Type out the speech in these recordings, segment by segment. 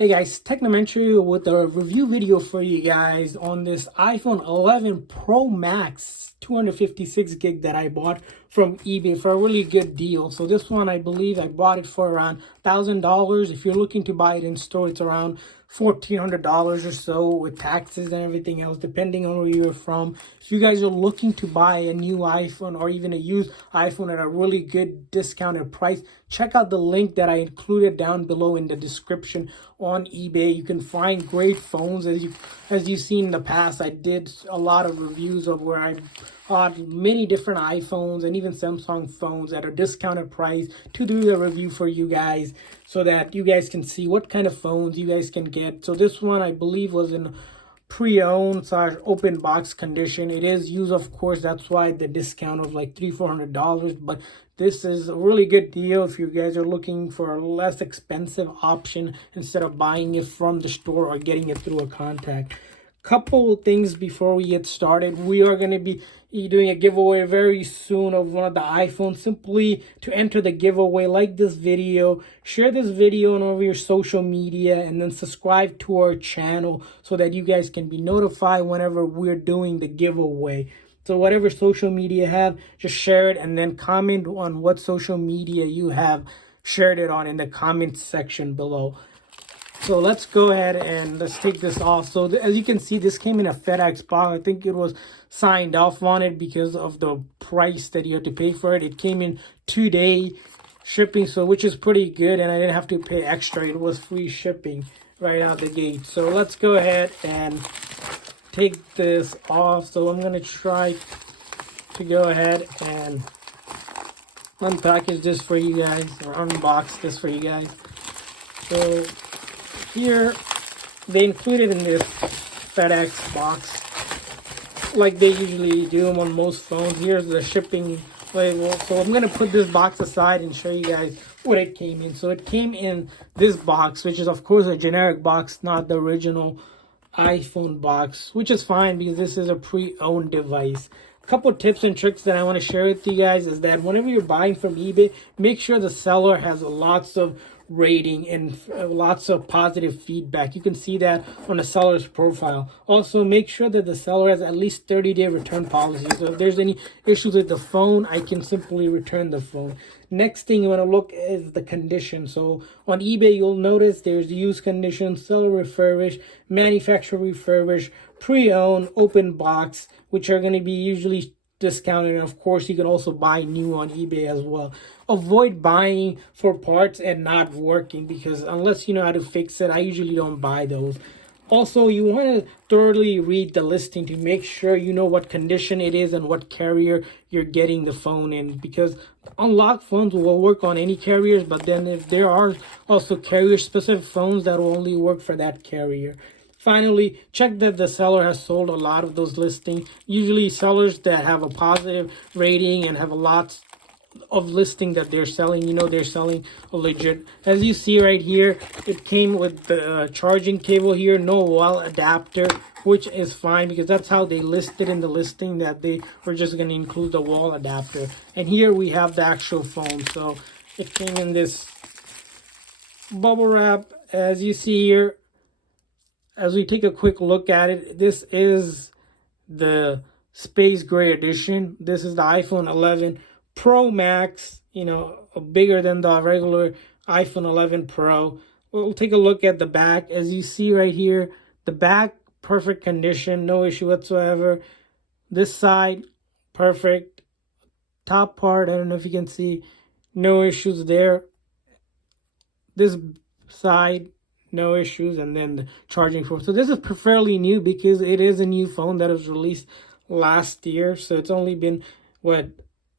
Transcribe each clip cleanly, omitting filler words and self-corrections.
Hey guys, Technomentary with a review video for you guys on this iPhone 11 Pro Max 256 gig that I bought from eBay for a really good deal. So this one, I believe I bought it for around $1,000. If you're looking to buy it in store, it's around $1,400 or so with taxes and everything else, depending on where you're from. If you guys are looking to buy a new iPhone or even a used iPhone at a really good discounted price, check out the link that I included down below in the description on eBay. You can find great phones. As you've seen in the past, I did a lot of reviews of where I bought many different iPhones and even Samsung phones at a discounted price to do the review for you guys so that you guys can see what kind of phones you guys can get. So this one, I believe, was in pre-owned / open box condition. It is used, of course, that's why the discount of like $300-400, but this is a really good deal if you guys are looking for a less expensive option instead of buying it from the store or getting it through a contact. Couple things before we get started. We are going to be doing a giveaway very soon of one of the iPhones. Simply to enter the giveaway, like this video, share this video on over your social media, and then subscribe to our channel so that you guys can be notified whenever we're doing the giveaway. So whatever social media you have, just share it and then comment on what social media you have shared it on in the comments section below. So let's go ahead and let's take this off. So as you can see, this came in a FedEx box. I think it was signed off on it because of the price that you have to pay for it. It came in 2-day shipping, so which is pretty good, and I didn't have to pay extra. It was free shipping right out the gate. So let's go ahead and take this off. So I'm gonna try to go ahead and unpackage this for you guys, or unbox this for you guys. So here they included in this FedEx box, like they usually do them on most phones. Here's the shipping label. So I'm gonna put this box aside and show you guys what it came in. So it came in this box, which is of course a generic box, not the original iPhone box, which is fine because this is a pre-owned device. A couple of tips and tricks that I want to share with you guys is that whenever you're buying from eBay, make sure the seller has lots of rating and lots of positive feedback. You can see that on the seller's profile. Also, make sure that the seller has at least 30-day return policy. So if there's any issues with the phone, I can simply return the phone. Next thing you want to look is the condition. So on eBay, you'll notice there's used condition, seller refurbished, manufacturer refurbished, pre-owned, open box, which are going to be usually discounted, and of course you can also buy new on eBay as well. Avoid buying for parts and not working, because unless you know how to fix it, I usually don't buy those. Also, you want to thoroughly read the listing to make sure you know what condition it is and what carrier you're getting the phone in, because unlocked phones will work on any carriers, but then if there are also carrier specific phones that will only work for that carrier. Finally, check that the seller has sold a lot of those listings. Usually sellers that have a positive rating and have a lot of listing that they're selling, you know they're selling a legit. As you see right here, it came with the charging cable here, no wall adapter, which is fine because that's how they listed in the listing, that they were just going to include the wall adapter. And here we have the actual phone. So it came in this bubble wrap. As you see here, as we take a quick look at it, this is the space gray edition. This is the iPhone 11 Pro Max, you know, bigger than the regular iPhone 11 Pro. We'll take a look at the back. As you see right here, the back, perfect condition, no issue whatsoever. This side, perfect. Top part, I don't know if you can see, no issues there. This side, no issues, and then the charging port. So this is fairly new because it is a new phone that was released last year. So it's only been, what,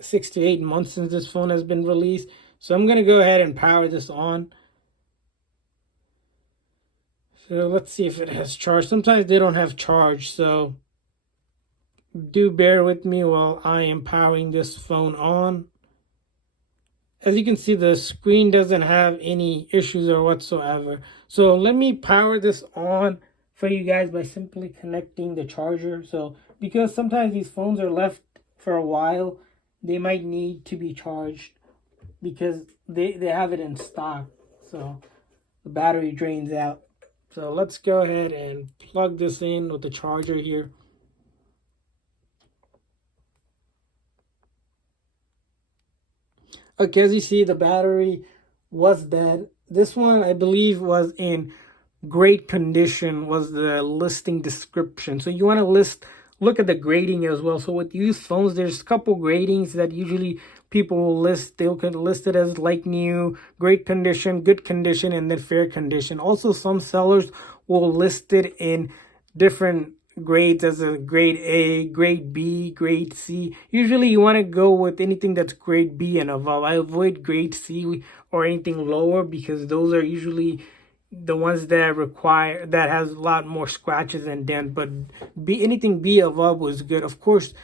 6 to 8 months since this phone has been released. So I'm going to go ahead and power this on. So let's see if it has charge. Sometimes they don't have charge, so do bear with me while I am powering this phone on. As you can see, the screen doesn't have any issues or whatsoever. So let me power this on for you guys by simply connecting the charger. So because sometimes these phones are left for a while, they might need to be charged because they have it in stock. So the battery drains out. So let's go ahead and plug this in with the charger here. Okay, as you see, the battery was dead. This one, I believe, was in great condition, was the listing description. So you want to look at the grading as well. So with used phones, there's a couple gradings that usually people will list. They'll list it as like new, great condition, good condition, and then fair condition. Also, some sellers will list it in different grades, as a grade A, grade B, grade C. Usually you want to go with anything that's grade B and above. I avoid grade C or anything lower, because those are usually the ones that has a lot more scratches and dent. But anything B above was good. Of course,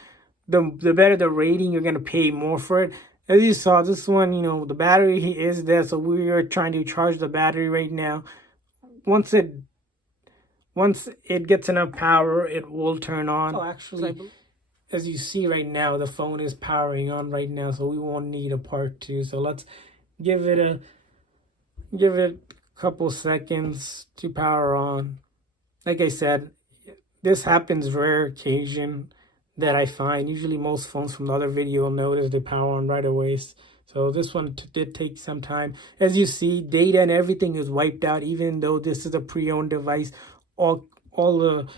the better the rating, you're gonna pay more for it. As you saw, this one, the battery is there, so we are trying to charge the battery right now. Once it gets enough power, it will turn on. Oh, actually, as you see right now, the phone is powering on right now, so we won't need a part 2. So let's give it a couple seconds to power on. Like I said, this happens rare occasion that I find. Usually most phones from the other video will notice they power on right away. So this one did take some time. As you see, data and everything is wiped out, even though this is a pre-owned device. All the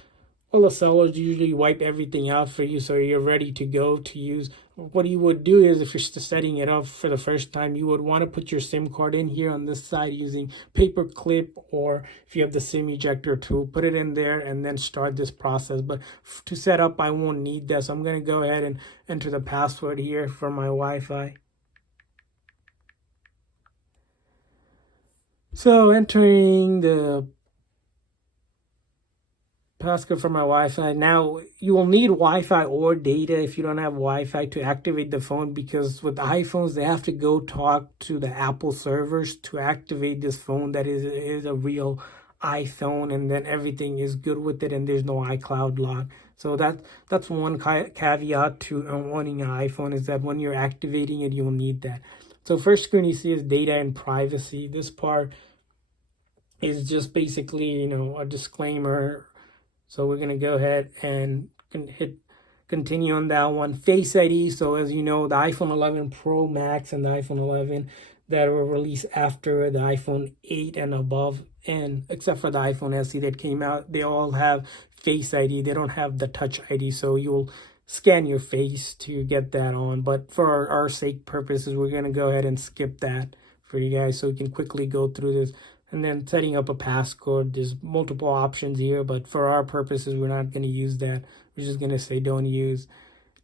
sellers usually wipe everything out for you, so you're ready to go to use. What you would do is, if you're setting it up for the first time, you would want to put your SIM card in here on this side using paper clip, or if you have the SIM ejector tool, put it in there and then start this process. But to set up, I won't need that, so I'm going to go ahead and enter the password here for my Wi-Fi. So entering the passcode for my Wi-Fi. Now, you will need Wi-Fi or data if you don't have Wi-Fi to activate the phone, because with iPhones, they have to go talk to the Apple servers to activate this phone that is a real iPhone, and then everything is good with it and there's no iCloud lock. So that's one caveat to owning an iPhone, is that when you're activating it, you'll need that. So first screen you see is data and privacy. This part is just basically, a disclaimer. So we're going to go ahead and hit continue on that one. Face ID. So as you know, the iPhone 11 Pro Max and the iPhone 11 that were released after the iPhone 8 and above, and except for the iPhone SE that came out, they all have Face ID. They don't have the Touch ID. So you'll scan your face to get that on. But for our sake purposes, we're going to go ahead and skip that for you guys so we can quickly go through this. And then setting up a passcode, there's multiple options here, but for our purposes, we're not going to use that. We're just going to say don't use.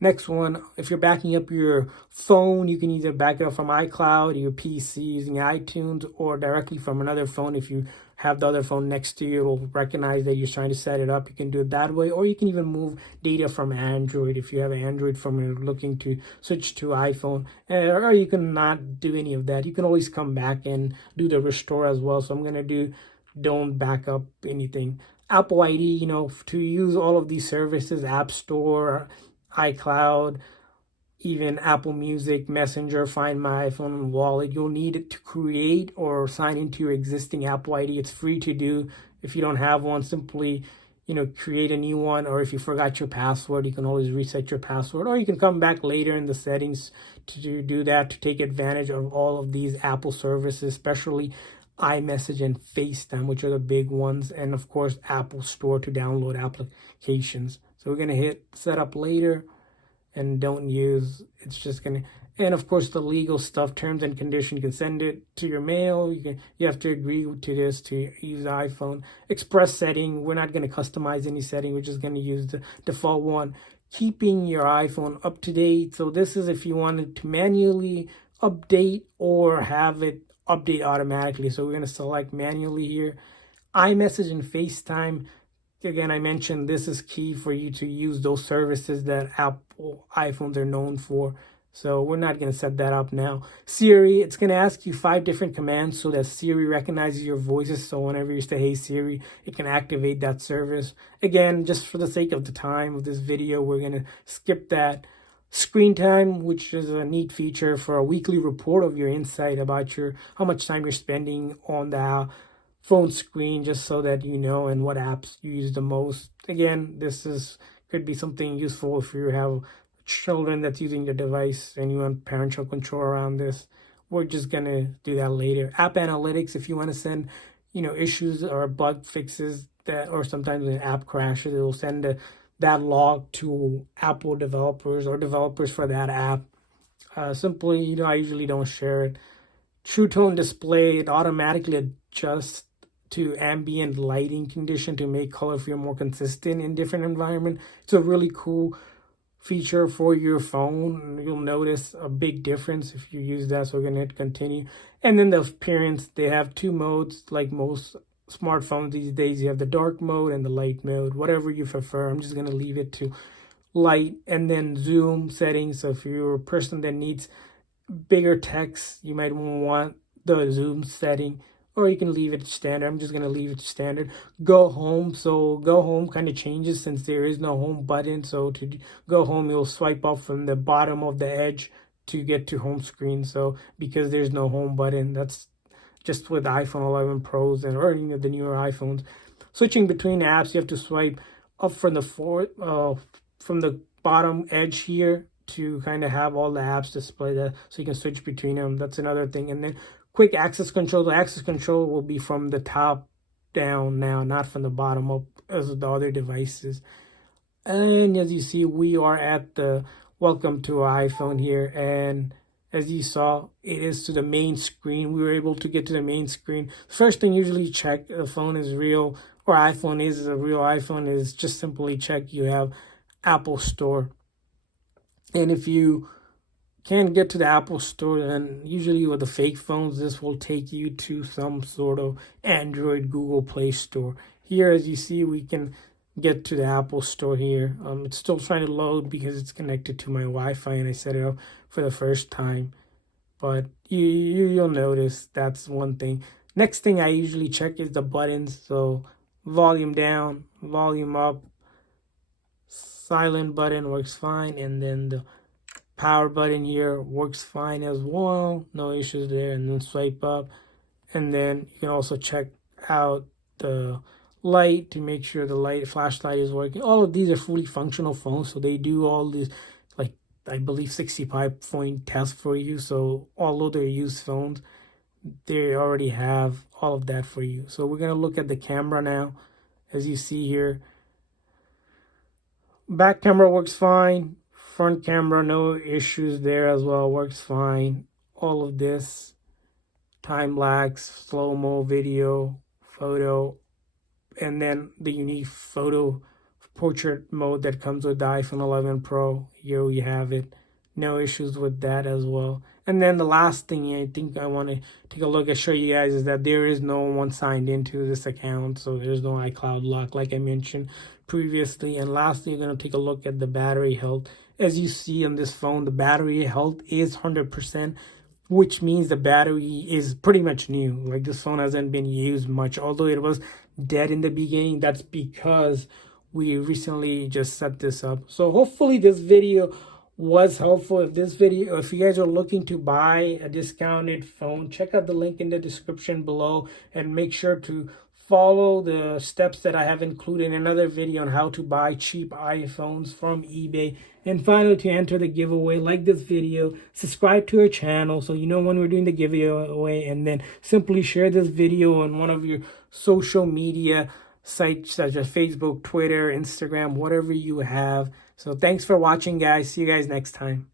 Next one, if you're backing up your phone, you can either back it up from iCloud, your PC using iTunes, or directly from another phone. If you have the other phone next to you, it will recognize that you're trying to set it up. You can do it that way, or you can even move data from Android if you have an Android phone and you're looking to switch to iPhone. Or you can not do any of that. You can always come back and do the restore as well. So I'm going to do don't back up anything. Apple ID, to use all of these services, App Store, iCloud, even Apple Music, Messenger, Find My iPhone, Wallet, you'll need it to create or sign into your existing Apple ID. It's free to do. If you don't have one, simply, create a new one. Or if you forgot your password, you can always reset your password. Or you can come back later in the settings to do that, to take advantage of all of these Apple services, especially iMessage and FaceTime, which are the big ones. And of course, Apple Store to download applications. So we're going to hit set up later and don't use. It's just going to, and of course the legal stuff, terms and conditions, you can send it to your mail. You have to agree to this to use the iPhone. Express setting, we're not going to customize any setting. We're just going to use the default one. Keeping your iPhone up to date. So this is if you wanted to manually update or have it update automatically. So we're going to select manually here. iMessage and FaceTime. Again, I mentioned this is key for you to use those services that Apple iPhones are known for. So we're not going to set that up now. Siri, it's going to ask you 5 different commands so that Siri recognizes your voices. So whenever you say, hey Siri, it can activate that service. Again, just for the sake of the time of this video, we're going to skip that. Screen time, which is a neat feature for a weekly report of your insight about how much time you're spending on the phone screen, just so that you know, and what apps you use the most. Again, could be something useful if you have children that's using the device and you want parental control around this. We're just gonna do that later. App analytics, if you want to send, issues or bug fixes that, or sometimes when an app crashes, it will send that log to Apple developers or developers for that app. Simply, I usually don't share it. True Tone display, it automatically adjusts to ambient lighting condition to make color feel more consistent in different environment. It's a really cool feature for your phone. You'll notice a big difference if you use that. So we're gonna hit continue. And then the appearance, they have two modes like most smartphones these days. You have the dark mode and the light mode, whatever you prefer. I'm just gonna leave it to light. And then zoom settings. So if you're a person that needs bigger text, you might want the zoom setting, or you can leave it standard. I'm just going to leave it standard. Go home. So go home kind of changes since there is no home button. So to go home, you'll swipe up from the bottom of the edge to get to home screen. So because there's no home button, that's just with iPhone 11 Pros and or any of the newer iPhones. Switching between apps, you have to swipe up from the bottom edge here to kind of have all the apps display that, so you can switch between them. That's another thing. And then quick access control. The access control will be from the top down now, not from the bottom up as the other devices. And as you see, we are at the welcome to iPhone here. And as you saw, it is to the main screen. We were able to get to the main screen. First thing usually check the phone is real, or iPhone is a real iPhone, is just simply check you have Apple Store. And if you can't get to the Apple Store, then usually with the fake phones, this will take you to some sort of Android Google Play Store. Here, as you see, we can get to the Apple Store here. It's still trying to load because it's connected to my Wi-Fi and I set it up for the first time. But you'll notice that's one thing. Next thing I usually check is the buttons. So volume down, volume up, silent button works fine, and then the power button here works fine as well, no issues there. And then swipe up, and then you can also check out the light to make sure the flashlight is working. All of these are fully functional phones, so they do all these, like I believe 65-point test for you. So although they're used phones, they already have all of that for you. So we're gonna look at the camera now. As you see here, back camera works fine. Front camera, no issues there as well, works fine. All of this, time lapse, slow-mo video, photo, and then the unique photo portrait mode that comes with the iPhone 11 Pro. Here we have it. No issues with that as well. And then the last thing I think I want to take a look and show you guys is that there is no one signed into this account. So there's no iCloud lock like I mentioned previously. And lastly, you're going to take a look at the battery health. As you see on this phone, the battery health is 100%, which means the battery is pretty much new. Like this phone hasn't been used much, although it was dead in the beginning. That's because we recently just set this up. So hopefully this video was helpful. If you guys are looking to buy a discounted phone, check out the link in the description below and make sure to follow the steps that I have included in another video on how to buy cheap iPhones from eBay. And finally, to enter the giveaway, like this video, subscribe to our channel so you know when we're doing the giveaway, and then simply share this video on one of your social media sites such as Facebook, Twitter, Instagram, whatever you have. So thanks for watching, guys. See you guys next time.